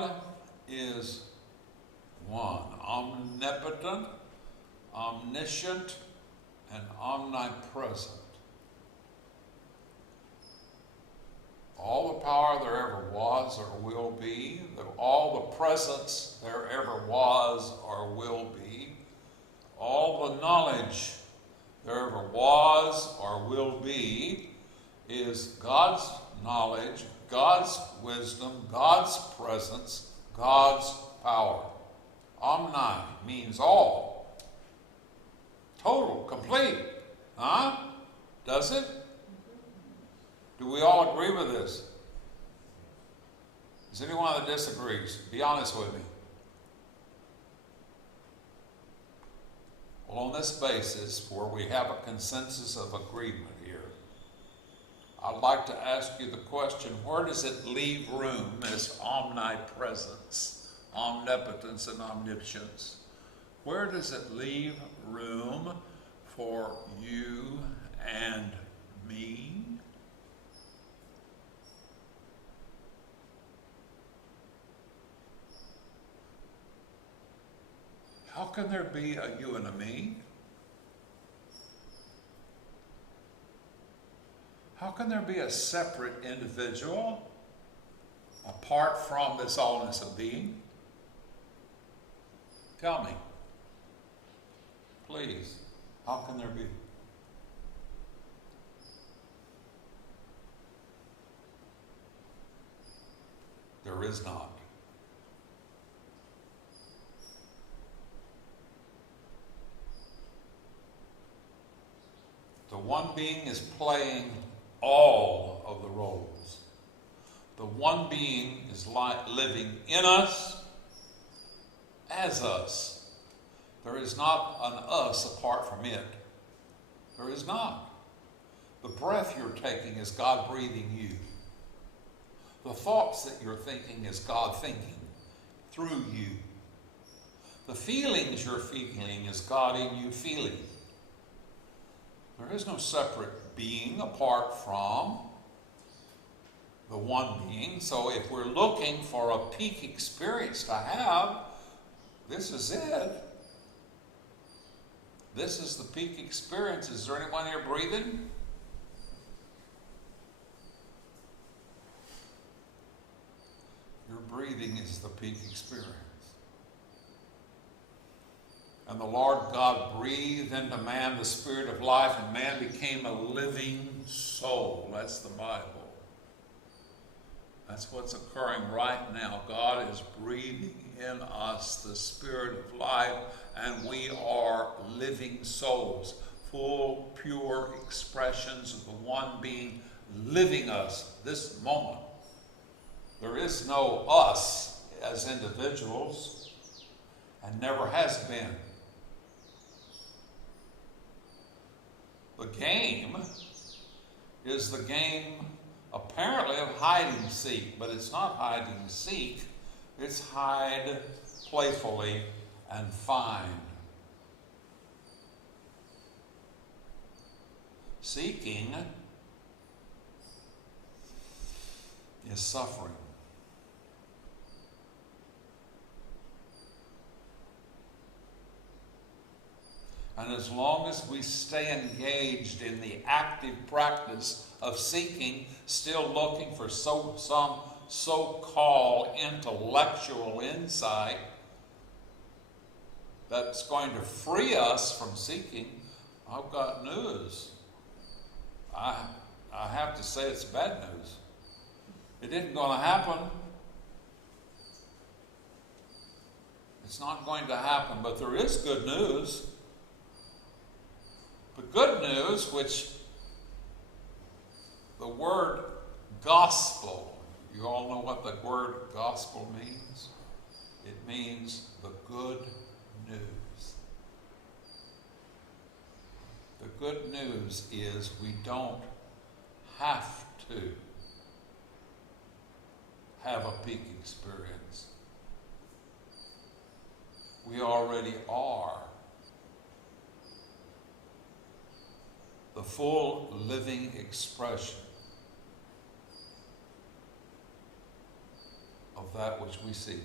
God is one, omnipotent, omniscient, and omnipresent. All the power there ever was or will be, all the presence there ever was or will be, all the knowledge there ever was or will be, is God's knowledge, God's wisdom, God's presence, God's power. Omni means all. Total, complete. Huh? Does it? Do we all agree with this? Is there anyone that disagrees? Be honest with me. Well, on this basis, where we have a consensus of agreement here, I'd like to ask you the question, where does it leave room as omnipresence, omnipotence, and omniscience? Where does it leave room for you and me? How can there be a you and a me? How can there be a separate individual apart from this allness of being? Tell me. Please. How can there be? There is not. The one being is playing all of the roles. The one being is living in us, as us. There is not an us apart from it. There is not. The breath you're taking is God breathing you. The thoughts that you're thinking is God thinking through you. The feelings you're feeling is God in you feeling. There is no separate being apart from the one being. So if we're looking for a peak experience to have, this is it. This is the peak experience. Is there anyone here breathing? Your breathing is the peak experience. And the Lord God breathed into man the spirit of life, and man became a living soul. That's the Bible. That's what's occurring right now. God is breathing in us the spirit of life, and we are living souls, full, pure expressions of the one being living us this moment. There is no us as individuals, and never has been. The game is the game apparently of hide and seek, but it's not hide and seek, it's hide playfully and find. Seeking is suffering. And as long as we stay engaged in the active practice of seeking, still looking for some so-called intellectual insight that's going to free us from seeking, I've got news. I have to say it's bad news. It isn't going to happen. It's not going to happen, but there is good news. The good news, which the word gospel, you all know what the word gospel means? It means the good news. The good news is we don't have to have a peak experience. We already are the full living expression of that which we seek.